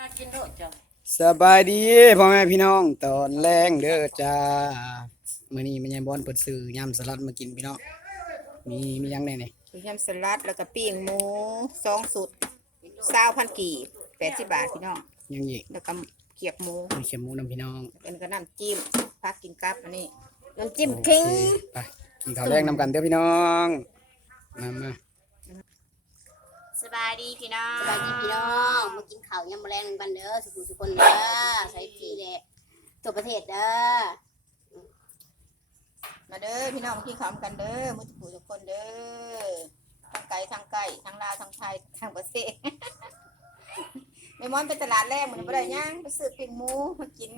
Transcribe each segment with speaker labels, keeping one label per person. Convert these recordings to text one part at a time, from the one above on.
Speaker 1: มากินโดดจ้ะ
Speaker 2: สบายดีพ่อแม่พี่น้องตอนแรงเด้อจ้ามื้อนี้มันยังบอลเปิดซื้อยำสลัดมากินพี่น้องมีมีหยังแน่นี่
Speaker 3: มียำสลัดแล้วก็ปิ้งหมูสองสุดสาวพันกีบแปดสิบบาทพี่น้อง
Speaker 2: ยังอีก
Speaker 3: แล้วก็เกียบหมู
Speaker 2: มีเขียหมูนํพี่น้อง
Speaker 3: เป็นก็น้ำจิ้มพักกินกับอันนี้
Speaker 1: น้ำจิ้มคิง
Speaker 2: โอเคไปกินข้าวแรงนำกันเด้อพี่น้องมามา
Speaker 3: สบายดีพี่น้อง
Speaker 1: สบายดีพี่น้องมากินข้าวยำแมลงบันเด้อสุขุสุคนเด้อใส่พี่แหละตัวประเทศเด้อ
Speaker 3: มาเด้อพี่น้องมากินข้าวกันเด้อมุทุกผู้ทุกคนเด้อทั้งไก่ทั้งไก่ทั้งลาวทั้งไทยทั้งประเทศไม่มอนไปตลาดแรกเหมือนบ่ได้ย่างไปซื้อปิ้งหมูมากิน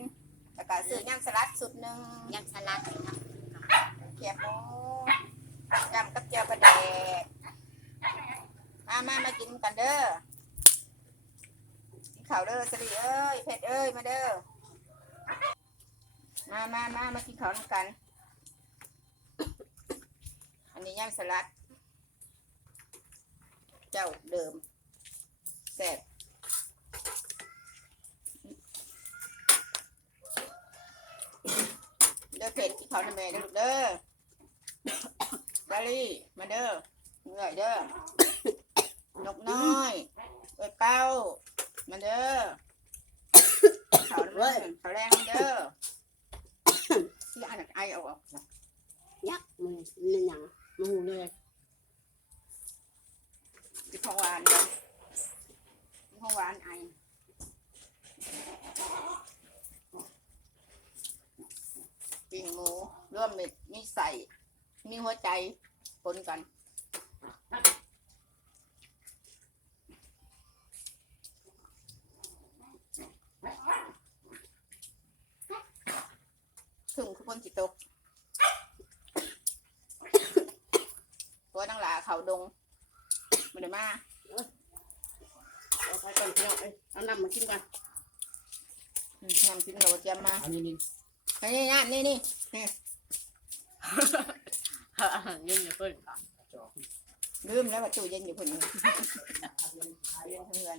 Speaker 3: แล้วก็ซื้อยำสลัดสุดหนึ่ง
Speaker 1: ยำสลัดครับ
Speaker 3: เกียบหมูยำกับเจียวปลาแดก มามามากินกันเด้อกินข้าวเด้อสลีเอ้ยเผ็ดเอ้ยมาเด้อมามามามากินข้าวกัน อันนี้ย่างสลัด เจ้าเดิมแซ่บเด้อเผ็ดกินข้าวน้ำแม่เด้อลูกเด้อบาลีมาเด้อเหนื่อยเด้อ นกน้อยเอ้ยเป้ามาเด้อเขาเด้อเขาแรงมาเด้อที่อันนั้นไอเอาออกนะ
Speaker 1: ยักษ์มันเล่นหยังมันหูเลย
Speaker 3: ที่ของหวานเด้อที่ของหวานไอปิ้งหมูร่วมเม็ดมีใส่มีหัวใจปนกัน คือคนจิตตก ตัวนังหลาเขาดงมาเดี๋ยวมา
Speaker 1: เอาไปก่อนพี่น้องเอ้ยเอาน้ำมากินก่อน
Speaker 3: อืมนำกินเราเจียมมา
Speaker 2: อันนี้นี่
Speaker 3: นี่นี่นี่นี่นี่
Speaker 1: เย็นอย่าเพิ่นก่อน
Speaker 3: ลืมแล้วว่าตู้เย็นอยู่คนนี้เรียนเพื่อน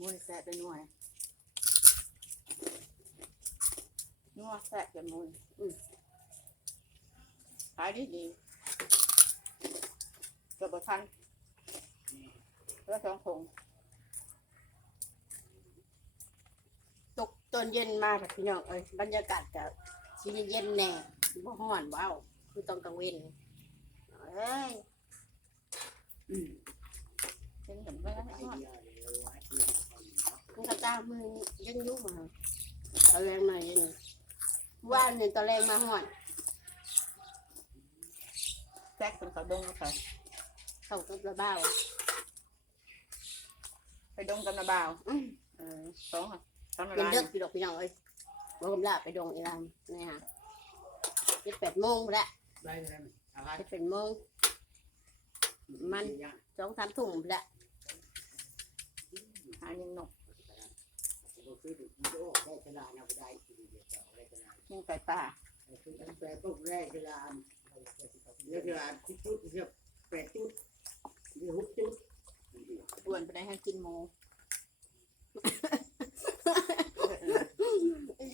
Speaker 1: มื
Speaker 3: อแสบไปหน่วยนัวแสบเจ็บมืออืมขายดีดีเกือบพันเพื่อสองผง
Speaker 1: ตกตอนเย็นมาค่ะพี่น้องเอ้ยบรรยากาศก็สิเย็นๆแน่บ่ฮ้อนว้าวคือต้องกังเว้นเอ้ย
Speaker 3: เป็นเหมือนไม่ได้ทอด
Speaker 1: มันก็ตามมือยังอยุ่มาตอนแรงมายังว่านเนี่ยตอนแรงมาฮ้อน
Speaker 3: แซกเป็นเขาดงค่ะ
Speaker 1: เข้ากับระบ้าว
Speaker 3: ไปดงกับนาบ่าว
Speaker 1: อืม
Speaker 3: เออสองค่ะสองนา
Speaker 1: เป็น
Speaker 3: ลาย
Speaker 1: เลิกพี่ดอกพี่น้องเอ้ยบ่กำลาไปดงอีหลังนี่ฮะเจ็ดแปดโมงแล้ว
Speaker 2: ได้ได้อะไร
Speaker 1: เจ็ดแปดโมงมันสองสามทุ่มแล้ว
Speaker 3: หายิงนก ยิงไก่ป่าอ้วนไปได้ให้กินหมู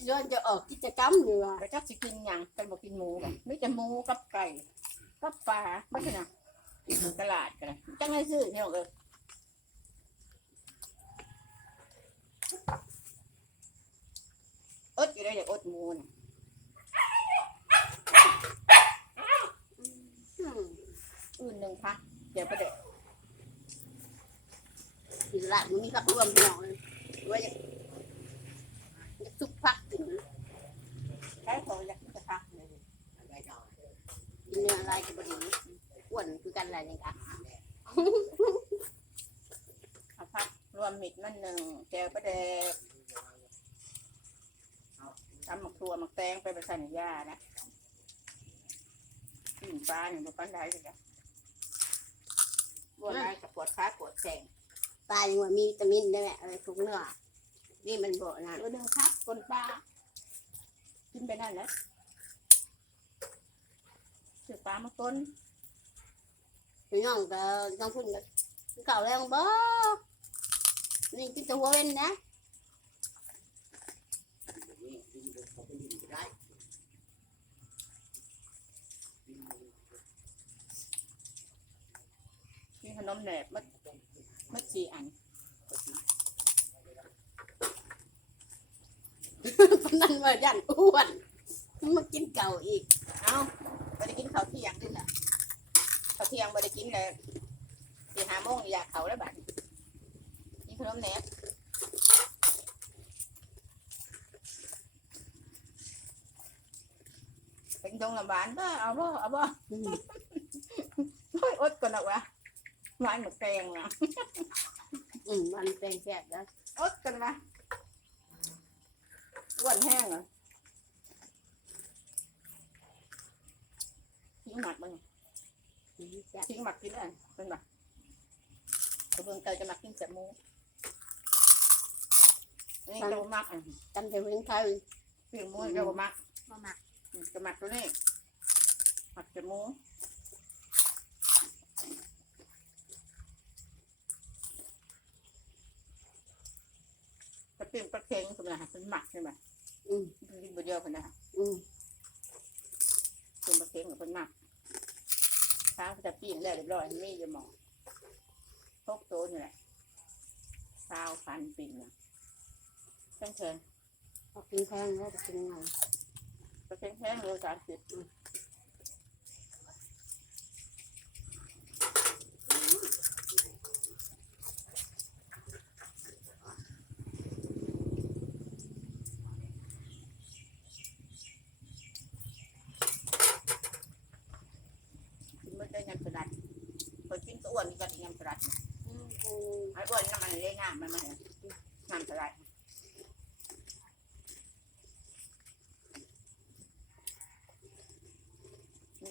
Speaker 1: ย้อนจะออกกิจกรรมอยู่อะ
Speaker 3: ไปจักสิกินหยังกันบอกกินหมูกันไม่จะหมูกับไก่กับปลาไม่ใช่นะตลาดกันนะจังไรซื้อเนี่ยเอออ ดอยู่ได้เด็กอดมูน
Speaker 1: อืม
Speaker 3: อื่นหนึ่งพักเดี๋ยวไปเด็ก
Speaker 1: อิสระมันมีพักรวมพี่น้องเลยว่าจะจะุกพักถึง
Speaker 3: ใช้ของอยากจะพักเลย
Speaker 1: เนื้ออะไรก็บดีอ้วนคือกันอะไรนี่ค่ะ
Speaker 3: พักรวมมิดมันหนึ่งแจวประเดก ทำหมักตัวหมักแตงไปประสันยานะกินปลาเนี่ยมันปันได้เลยจ้ะ
Speaker 1: อ้วนอะไรกับปวดขาปวดแสงปลายังว่ามีวิตามินได้ไหมอะไรทุกเนื้อนี่มันบอกนะ
Speaker 3: ตัวหนึ่งครับคนปลากินไปนั่นแหละสือปลามาต้น
Speaker 1: พี่น้องก็ต้องพูดกับเก่าแล้วบ่นี่กินตัวเว้นนะ
Speaker 3: มีขนมแหนบมัดมัดสี่อัน
Speaker 1: นั่นว่ายันอ้วนมากินเก่าอีก
Speaker 3: เอ้าไม่ได้กินข้าวเที่ยงด้วยล่ะข้าวเที่ยงไม่ได้กินเลยสี่ห้าโมงอยากเขาแล้วบัดกินขนมแหนบ เป็นดงลำบานบ่เอาบ่เอาบ่
Speaker 1: อืม
Speaker 3: โอ้ยอดก่อนนะวะหวานหมกแตงนะ
Speaker 1: อืมมันเป็นแซ่บแล้ว
Speaker 3: อดกันนะอ้วนแห้งเหรอทิ้งหมักมัน
Speaker 1: อืมแซ่บ
Speaker 3: ทิ้งหมักกินอันเป็นหมักกระเบื้องเตยจะหมักกินเสียหมูนี่เราหมักอัน
Speaker 1: จำแต่เพียงไทย
Speaker 3: เสียหมูเราก็หมัก
Speaker 1: มาหมัก
Speaker 3: อืมจะหมักตัวนี้หมักเสียหมูกระเทียมกระเทียมสมัยเป็นหมักใช่ไหม
Speaker 1: อืม
Speaker 3: กินบดเดียวกันนะ
Speaker 1: อืม
Speaker 3: เป็นกระเทียมกับเป็นหมักช้างก็จะปิ้งได้เรียบร้อยมีจะหมอพกโตนี่แหละซาวฟันปิ้งนะเชิงเชิง
Speaker 1: เอากินแพงแล้วจะกินไง
Speaker 3: กระเทียมแห้งโลสามสิบกินไม่ได้ยำสลัดพอกินก็อ้วนกันยำสลัด
Speaker 1: อืมอืม
Speaker 3: ไอ้อ้วนน้ำมันเลยน้ำมันมันน้ำสลัดมี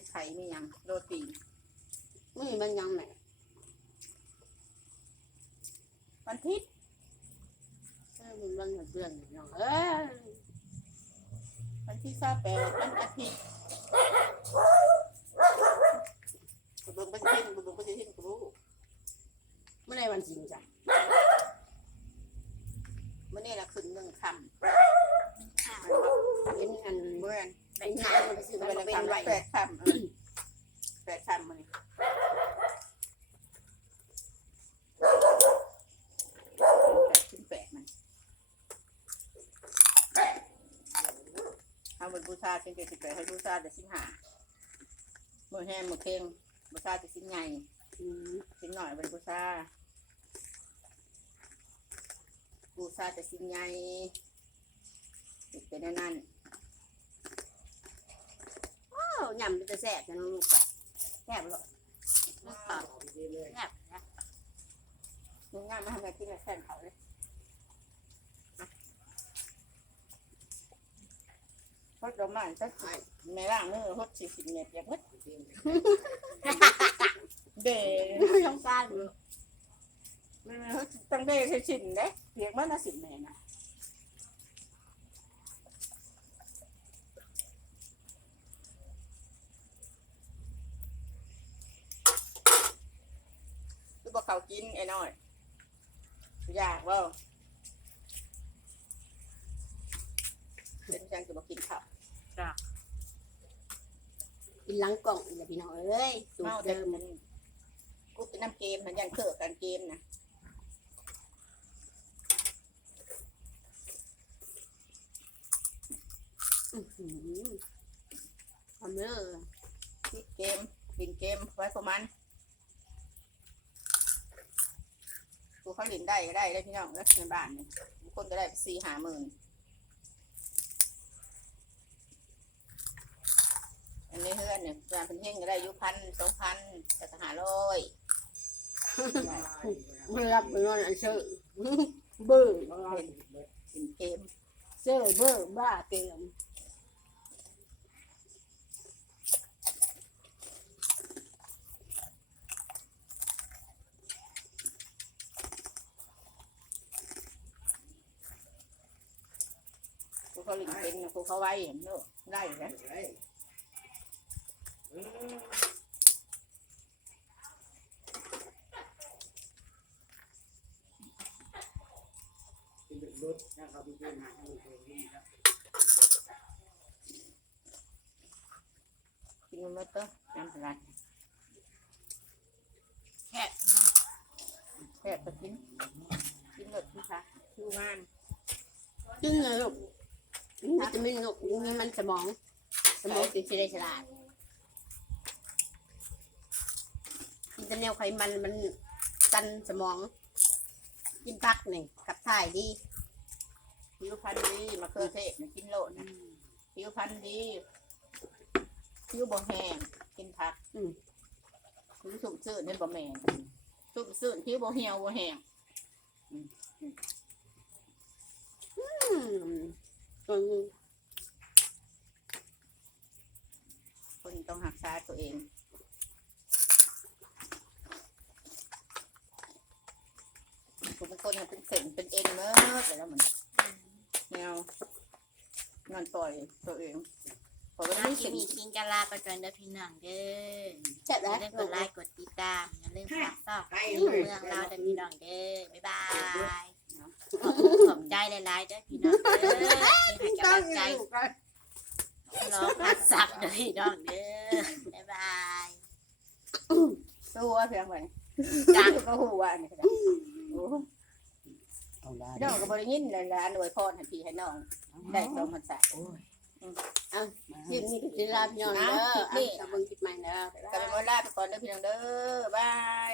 Speaker 3: ไข่มีหยังโรตี
Speaker 1: นี่มันยังไหน
Speaker 3: วันอาทิตย์
Speaker 1: เออมันวันเดือนเนาะเอ้ย
Speaker 3: วันที่ทราบแปดวันอาทิตย์กระเบื้องเป็นเส้นกระเบื้องเป็นเส้นกระรู้
Speaker 1: เมื่อไรวันจริงจ้ะ
Speaker 3: เมื่อนี้ละคืนหนึ่งค
Speaker 1: เห็นอันำ
Speaker 3: เมื่อ
Speaker 1: เป็นงานมันก็ซื้อ
Speaker 3: เป็
Speaker 1: มัน
Speaker 3: น
Speaker 1: ก็เป็น
Speaker 3: คำ
Speaker 1: ไร
Speaker 3: แปดคำเออแปดคำมันแปดขึ้นแปดมันเอาบนบูชาเป็นเจ็ด สิบแปดให้บูชาแต่สิบห้าเมื่อแห้งเมื่อเค็งบูชาแต่สิบไง
Speaker 1: อืม
Speaker 3: สิบหน่อยบนบูชาบูชาแต่สิบไงติดเป็นอันนั่น
Speaker 1: โอ้ยำจะแซ่บจะน้องลูกไป
Speaker 3: แซ่บเลย
Speaker 1: ลูกเปล่าแซ่บนะ
Speaker 3: มึงง่ายมาทำอะไรที่ไหนแซ่บเขาเลย ดดอกไม้สักแม่ล่างมือพดสี่สิบเมตรอย่าพดเด
Speaker 1: ต้องการอยู่
Speaker 3: ตั้งเดใช้ชิ้นเด้เพียงมันน่ะสิบเมตรนะคือบอกเขากินไอ้น้อยอยากว่าเป็นจังจะบอกกินข้าว
Speaker 1: กินหลังกล่องอย่าพี่น้องเอ้ยสูต
Speaker 3: เมารแต่
Speaker 1: เดิม
Speaker 3: มันกูเป็นน้ำเกมมันยังเคิร์กันเกมนะ
Speaker 1: อื้อหือทำเด้อ
Speaker 3: คิดเกมกินเกมไว้ประมาณกูเขาหลินได้ก็ได้ได้พี่น้องแล้วในบ้านเนี่ยบางคนก็ได้สี่ห้าหมื่น นนี้ เพื่อนเนี่ยการเป็นเฮงก็ได้อยุพันสองพันแต่ทหารร้อย
Speaker 1: ไม่รับไม่นอนอันเชื่อเบื่อ
Speaker 3: เป็นสินเกม
Speaker 1: เชื่อเบื่อบ้าเต็ม
Speaker 3: กูเขาลิงเป็นกูเขาไว้เห็นเนอะได้นะ กินมันก็น้ำสลัด
Speaker 1: แค่
Speaker 3: แซ่บก็กินกินหมดที่ค่ะคิวงาน
Speaker 1: จึงเลยลูกวิตามินลูกนี่มันสมอง สมองติดเชื้อฉลาดกิน แต่แนวไขมันมันกันสมอง กินพักหนึ่งกับถ่ายดี
Speaker 3: ผิวพรรณดีมะเขือเทศเนี่ยกินโลดนะผิวพรรณดีผิวบ่แห้งกินผัก
Speaker 1: อืม
Speaker 3: ผิวสุ่มซื่นนี่บ่แม่นสุ่มซื่นผิวบ่เหี่ยวบ่แห้ง
Speaker 1: อืมตัวนี้
Speaker 3: คนต้องรักษาตัวเองทุก คนเนี่ยเป็นเส้นเป็นเอ็นเมื่อแล้วมันแนวนอนปล่อยตัวเองเพราะว่า
Speaker 4: น้
Speaker 3: ไม่
Speaker 4: กิ
Speaker 3: เส้
Speaker 4: น
Speaker 3: น
Speaker 4: มีกินกะลาประจอนเด้อพี่น้องเด้อ
Speaker 1: แซ่บ
Speaker 4: อ
Speaker 1: แล้ว
Speaker 4: ย่าลืมก
Speaker 1: ลู
Speaker 4: ด
Speaker 1: ก
Speaker 4: ไลค์กดติดตามอย่าลืมฝากซอกเมืองเราเด้อพี่น้องเด้อบ๊ายบายขอบคุณขอบใจหลายๆเด้อพี่น้องเด้อที่ให้กำลังใจร้องพัดสักเด้อพี่น้องเด้อบ๊ายบาย
Speaker 3: ตัวเพียงไว้
Speaker 4: จัง
Speaker 3: ก็หัวนี่นะโอ้
Speaker 2: เอาลา
Speaker 3: น้องก็บริยินเลยละหน่วยพรให้พี่ให้น้อง ได้สองพันสาม
Speaker 1: คลิปนี้ก็จะลาพี่น้องเด้ออะกับเบิ่งคลิปใหม่เด้อ
Speaker 3: ก็เป็นวันลาไปก่อนเด้อพี่น้องเด้อบาย